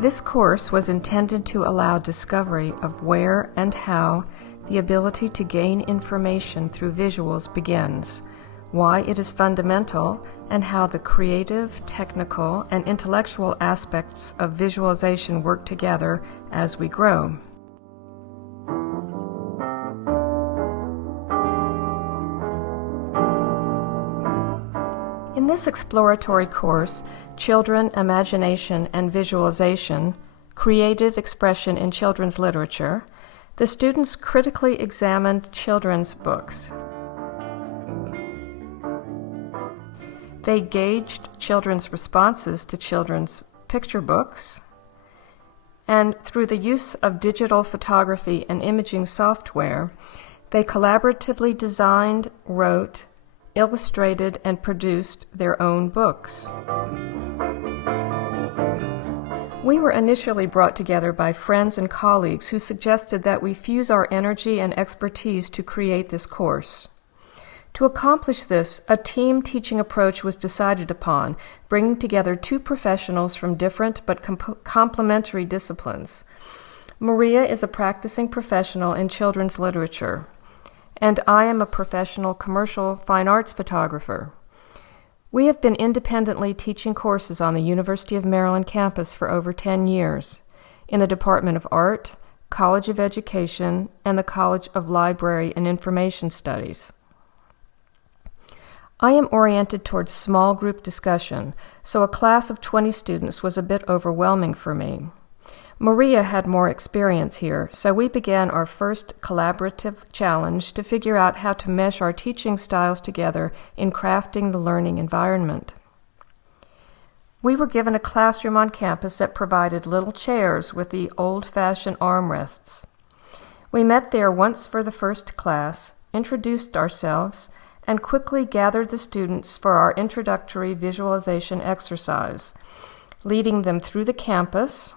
This course was intended to allow discovery of where and how the ability to gain information through visuals begins, why it is fundamental, and how the creative, technical, and intellectual aspects of visualization work together as we grow. In this exploratory course, Children, Imagination, and Visualization, Creative Expression in Children's Literature, the students critically examined children's books. They gauged children's responses to children's picture books, and through the use of digital photography and imaging software, they collaboratively designed, wrote, illustrated, and produced their own books. We were initially brought together by friends and colleagues who suggested that we fuse our energy and expertise to create this course. To accomplish this, a team teaching approach was decided upon, bringing together two professionals from different but complementary disciplines. Maria is a practicing professional in children's literature, and I am a professional commercial fine arts photographer. We have been independently teaching courses on the University of Maryland campus for over 10 years, in the Department of Art, College of Education, and the College of Library and Information Studies. I am oriented towards small group discussion, so a class of 20 students was a bit overwhelming for me. Maria had more experience here, so we began our first collaborative challenge to figure out how to mesh our teaching styles together in crafting the learning environment. We were given a classroom on campus that provided little chairs with the old-fashioned armrests. We met there once for the first class, introduced ourselves, and quickly gathered the students for our introductory visualization exercise, leading them through the campus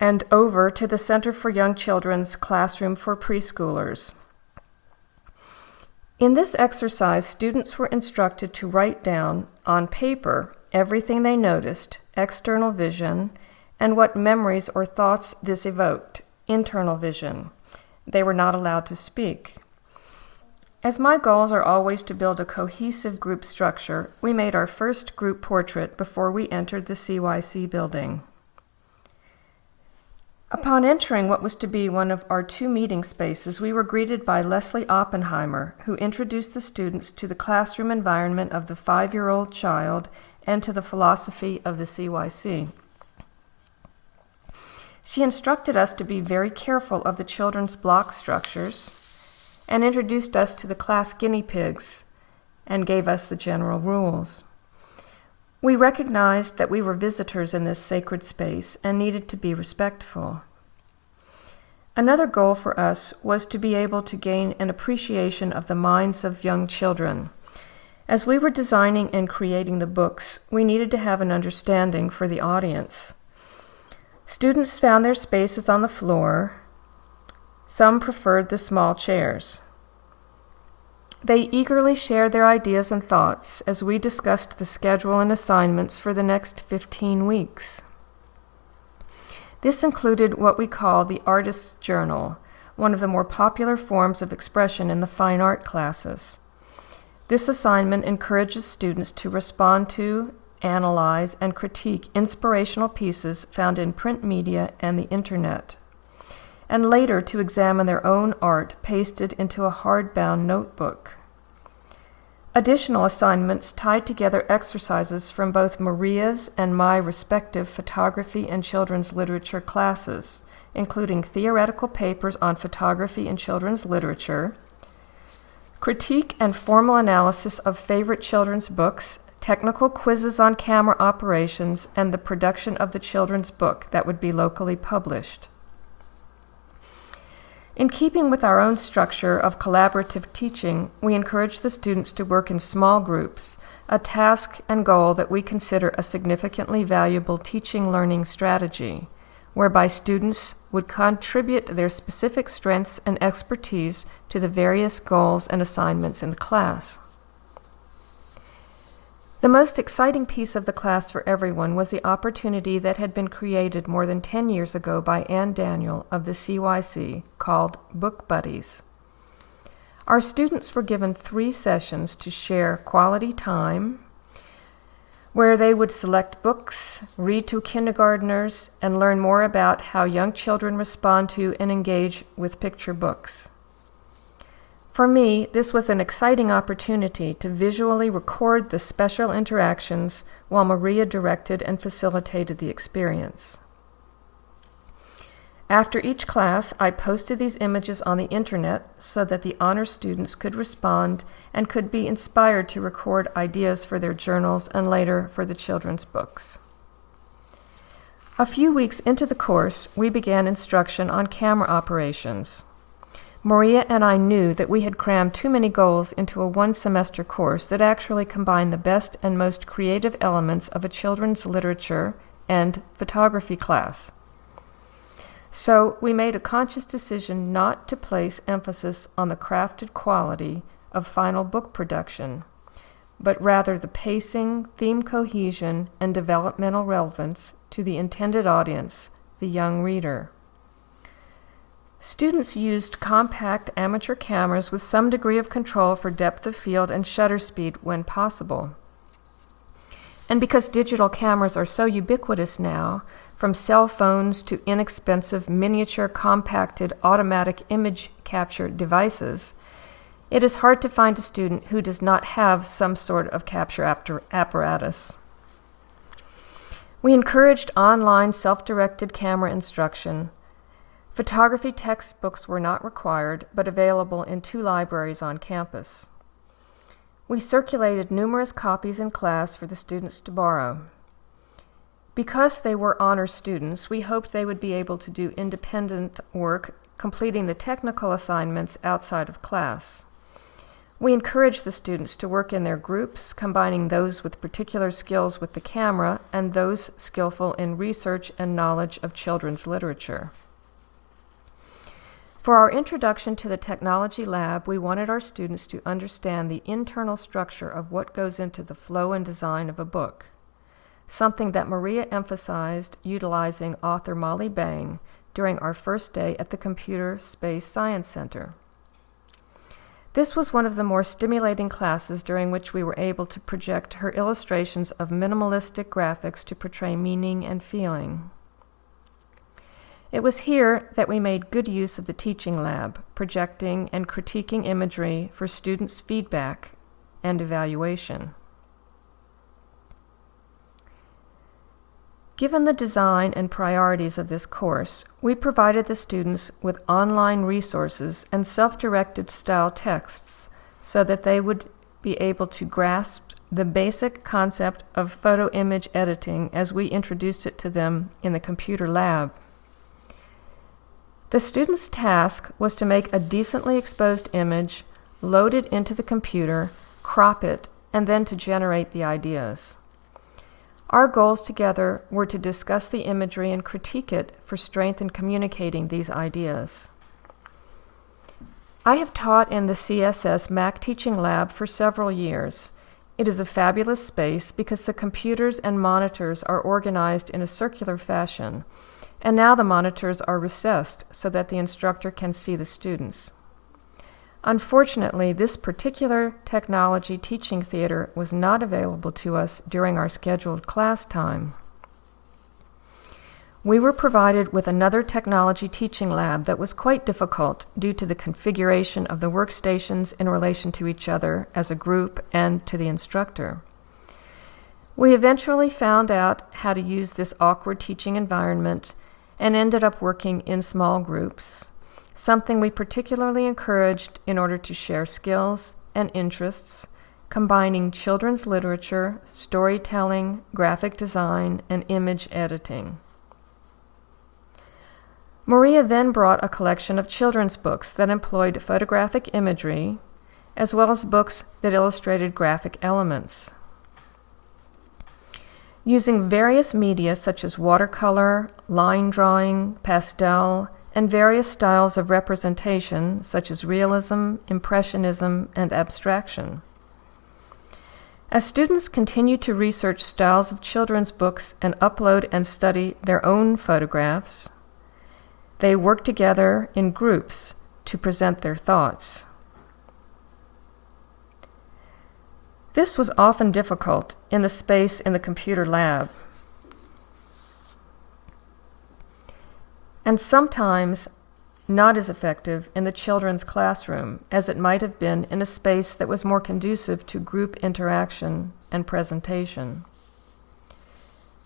and over to the Center for Young Children's classroom for preschoolers. In this exercise, students were instructed to write down on paper everything they noticed, external vision, and what memories or thoughts this evoked, internal vision. They were not allowed to speak. As my goals are always to build a cohesive group structure, we made our first group portrait before we entered the CYC building. Upon entering what was to be one of our two meeting spaces, we were greeted by Leslie Oppenheimer, who introduced the students to the classroom environment of the 5-year-old child and to the philosophy of the CYC. She instructed us to be very careful of the children's block structures and introduced us to the class guinea pigs and gave us the general rules. We recognized that we were visitors in this sacred space and needed to be respectful. Another goal for us was to be able to gain an appreciation of the minds of young children. As we were designing and creating the books, we needed to have an understanding for the audience. Students found their spaces on the floor. Some preferred the small chairs. They eagerly shared their ideas and thoughts as we discussed the schedule and assignments for the next 15 weeks. This included what we call the Artist's Journal, one of the more popular forms of expression in the fine art classes. This assignment encourages students to respond to, analyze, and critique inspirational pieces found in print media and the Internet, and later to examine their own art pasted into a hardbound notebook. Additional assignments tied together exercises from both Maria's and my respective photography and children's literature classes, including theoretical papers on photography and children's literature, critique and formal analysis of favorite children's books, technical quizzes on camera operations, and the production of the children's book that would be locally published. In keeping with our own structure of collaborative teaching, we encourage the students to work in small groups, a task and goal that we consider a significantly valuable teaching-learning strategy, whereby students would contribute their specific strengths and expertise to the various goals and assignments in the class. The most exciting piece of the class for everyone was the opportunity that had been created more than 10 years ago by Ann Daniel of the CYC called Book Buddies. Our students were given 3 sessions to share quality time, where they would select books, read to kindergartners, and learn more about how young children respond to and engage with picture books. For me, this was an exciting opportunity to visually record the special interactions while Maria directed and facilitated the experience. After each class, I posted these images on the internet so that the honor students could respond and could be inspired to record ideas for their journals and later for the children's books. A few weeks into the course, we began instruction on camera operations. Maria and I knew that we had crammed too many goals into a one-semester course that actually combined the best and most creative elements of a children's literature and photography class. So we made a conscious decision not to place emphasis on the crafted quality of final book production, but rather the pacing, theme cohesion, and developmental relevance to the intended audience, the young reader. Students used compact amateur cameras with some degree of control for depth of field and shutter speed when possible. And because digital cameras are so ubiquitous now, from cell phones to inexpensive miniature compacted automatic image capture devices, it is hard to find a student who does not have some sort of capture apparatus. We encouraged online self-directed camera instruction. Photography textbooks were not required, but available in 2 libraries on campus. We circulated numerous copies in class for the students to borrow. Because they were honor students, we hoped they would be able to do independent work, completing the technical assignments outside of class. We encouraged the students to work in their groups, combining those with particular skills with the camera and those skillful in research and knowledge of children's literature. For our introduction to the technology lab, we wanted our students to understand the internal structure of what goes into the flow and design of a book, something that Maria emphasized utilizing author Molly Bang during our first day at the Computer Space Science Center. This was one of the more stimulating classes during which we were able to project her illustrations of minimalistic graphics to portray meaning and feeling. It was here that we made good use of the teaching lab, projecting and critiquing imagery for students' feedback and evaluation. Given the design and priorities of this course, we provided the students with online resources and self-directed style texts so that they would be able to grasp the basic concept of photo image editing as we introduced it to them in the computer lab. The student's task was to make a decently exposed image, load it into the computer, crop it, and then to generate the ideas. Our goals together were to discuss the imagery and critique it for strength in communicating these ideas. I have taught in the CSS Mac Teaching Lab for several years. It is a fabulous space because the computers and monitors are organized in a circular fashion, and now the monitors are recessed so that the instructor can see the students. Unfortunately, this particular technology teaching theater was not available to us during our scheduled class time. We were provided with another technology teaching lab that was quite difficult due to the configuration of the workstations in relation to each other as a group and to the instructor. We eventually found out how to use this awkward teaching environment and ended up working in small groups, something we particularly encouraged in order to share skills and interests, combining children's literature, storytelling, graphic design, and image editing. Maria then brought a collection of children's books that employed photographic imagery, as well as books that illustrated graphic elements. Using various media such as watercolor, line drawing, pastel, and various styles of representation such as realism, impressionism, and abstraction. As students continue to research styles of children's books and upload and study their own photographs, they work together in groups to present their thoughts. This was often difficult in the space in the computer lab, and sometimes not as effective in the children's classroom as it might have been in a space that was more conducive to group interaction and presentation.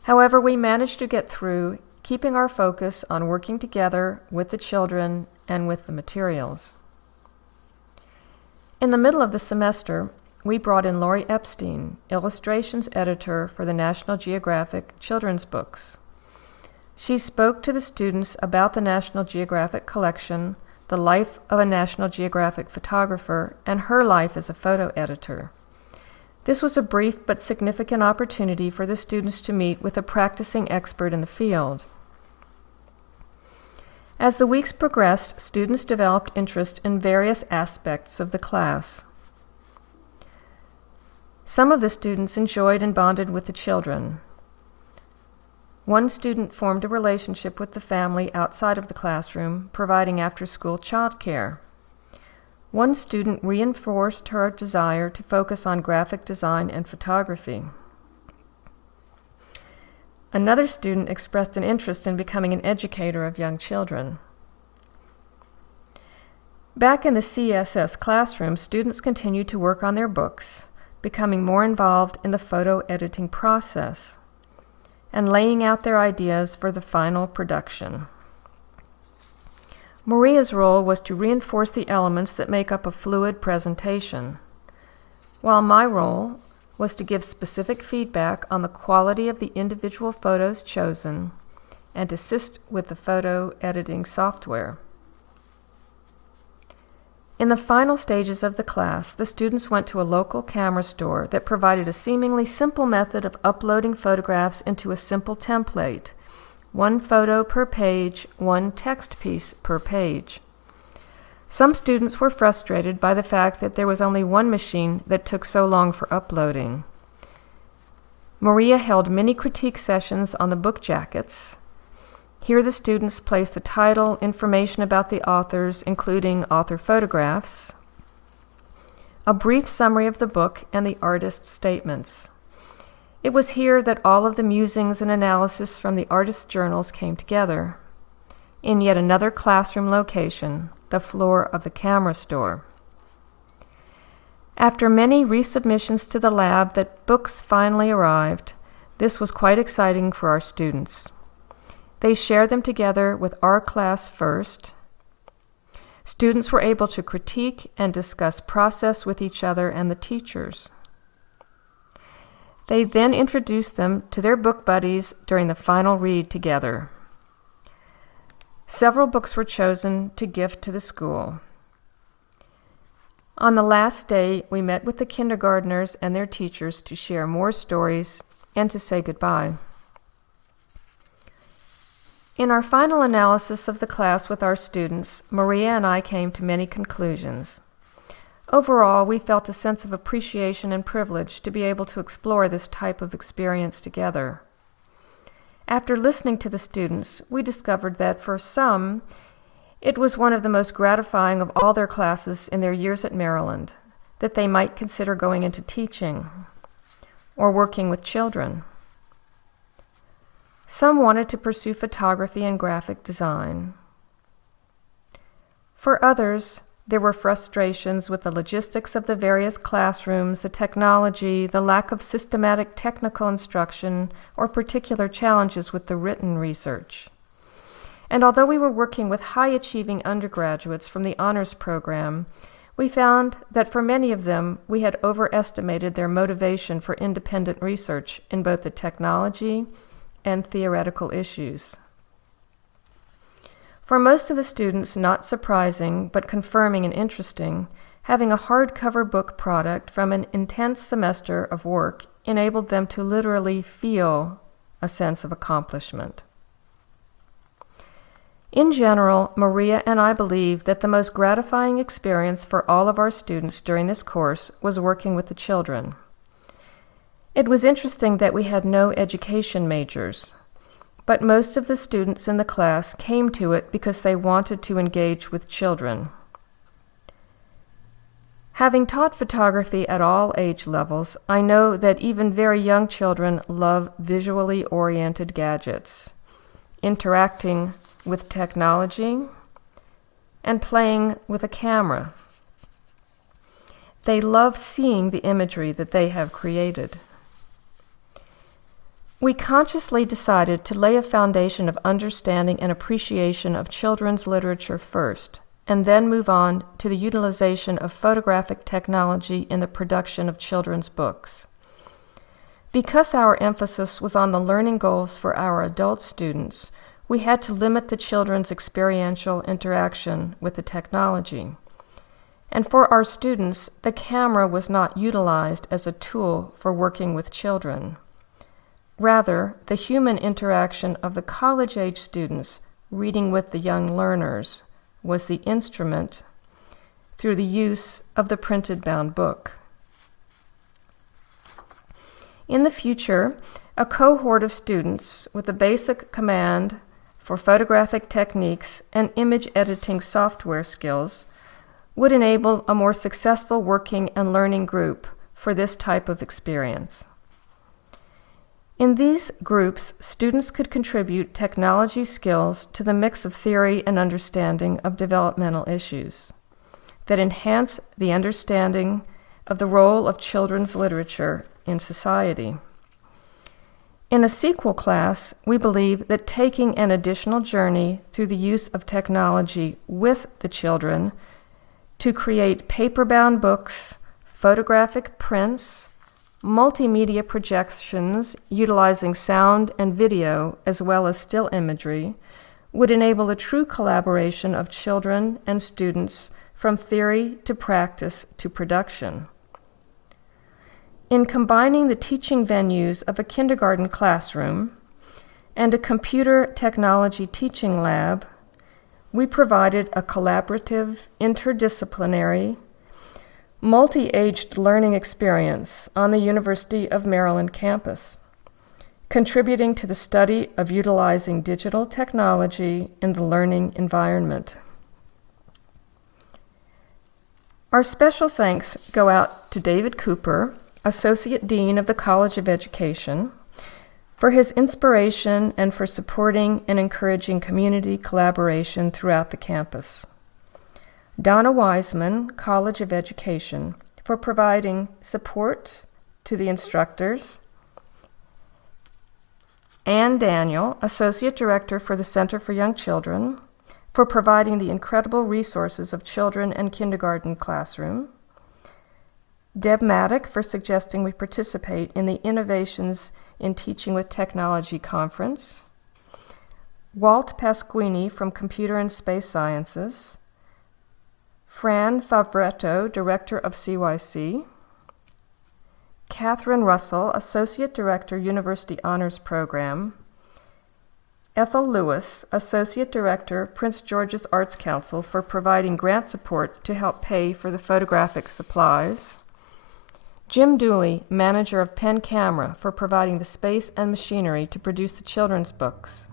However, we managed to get through, keeping our focus on working together with the children and with the materials. In the middle of the semester, we brought in Lori Epstein, illustrations editor for the National Geographic children's books. She spoke to the students about the National Geographic collection, the life of a National Geographic photographer, and her life as a photo editor. This was a brief but significant opportunity for the students to meet with a practicing expert in the field. As the weeks progressed, students developed interest in various aspects of the class. Some of the students enjoyed and bonded with the children. One student formed a relationship with the family outside of the classroom, providing after-school childcare. One student reinforced her desire to focus on graphic design and photography. Another student expressed an interest in becoming an educator of young children. Back in the CSS classroom, students continued to work on their books, becoming more involved in the photo editing process and laying out their ideas for the final production. Maria's role was to reinforce the elements that make up a fluid presentation, while my role was to give specific feedback on the quality of the individual photos chosen and assist with the photo editing software. In the final stages of the class, the students went to a local camera store that provided a seemingly simple method of uploading photographs into a simple template, 1 photo per page, 1 text piece per page. Some students were frustrated by the fact that there was only one machine that took so long for uploading. Maria held mini critique sessions on the book jackets. Here the students placed the title, information about the authors, including author photographs, a brief summary of the book, and the artist's statements. It was here that all of the musings and analysis from the artist's journals came together, in yet another classroom location, the floor of the camera store. After many resubmissions to the lab, the books finally arrived. This was quite exciting for our students. They shared them together with our class first. Students were able to critique and discuss process with each other and the teachers. They then introduced them to their book buddies during the final read together. Several books were chosen to gift to the school. On the last day, we met with the kindergartners and their teachers to share more stories and to say goodbye. In our final analysis of the class with our students, Maria and I came to many conclusions. Overall, we felt a sense of appreciation and privilege to be able to explore this type of experience together. After listening to the students, we discovered that for some, it was one of the most gratifying of all their classes in their years at Maryland, that they might consider going into teaching or working with children. Some wanted to pursue photography and graphic design. For others, there were frustrations with the logistics of the various classrooms, the technology, the lack of systematic technical instruction, or particular challenges with the written research. And although we were working with high-achieving undergraduates from the honors program, we found that for many of them, we had overestimated their motivation for independent research in both the technology and theoretical issues. For most of the students, not surprising, but confirming and interesting, having a hardcover book product from an intense semester of work enabled them to literally feel a sense of accomplishment. In general, Maria and I believe that the most gratifying experience for all of our students during this course was working with the children. It was interesting that we had no education majors, but most of the students in the class came to it because they wanted to engage with children. Having taught photography at all age levels, I know that even very young children love visually oriented gadgets, interacting with technology, and playing with a camera. They love seeing the imagery that they have created. We consciously decided to lay a foundation of understanding and appreciation of children's literature first, and then move on to the utilization of photographic technology in the production of children's books. Because our emphasis was on the learning goals for our adult students, we had to limit the children's experiential interaction with the technology. And for our students, the camera was not utilized as a tool for working with children. Rather, the human interaction of the college-age students reading with the young learners was the instrument through the use of the printed bound book. In the future, a cohort of students with a basic command for photographic techniques and image editing software skills would enable a more successful working and learning group for this type of experience. In these groups, students could contribute technology skills to the mix of theory and understanding of developmental issues that enhance the understanding of the role of children's literature in society. In a sequel class, we believe that taking an additional journey through the use of technology with the children to create paper-bound books, photographic prints, multimedia projections utilizing sound and video as well as still imagery would enable a true collaboration of children and students from theory to practice to production. In combining the teaching venues of a kindergarten classroom and a computer technology teaching lab, we provided a collaborative, interdisciplinary, multi-aged learning experience on the University of Maryland campus, contributing to the study of utilizing digital technology in the learning environment. Our special thanks go out to David Cooper, Associate Dean of the College of Education, for his inspiration and for supporting and encouraging community collaboration throughout the campus. Donna Wiseman, College of Education, for providing support to the instructors. Ann Daniel, Associate Director for the Center for Young Children, for providing the incredible resources of children and kindergarten classroom. Deb Maddock for suggesting we participate in the Innovations in Teaching with Technology Conference. Walt Pasquini from Computer and Space Sciences. Fran Favretto, Director of CYC. Catherine Russell, Associate Director, University Honors Program. Ethel Lewis, Associate Director, Prince George's Arts Council, for providing grant support to help pay for the photographic supplies. Jim Dooley, Manager of Pen Camera, for providing the space and machinery to produce the children's books.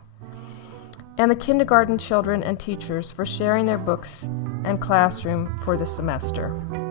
And the kindergarten children and teachers for sharing their books and classroom for the semester.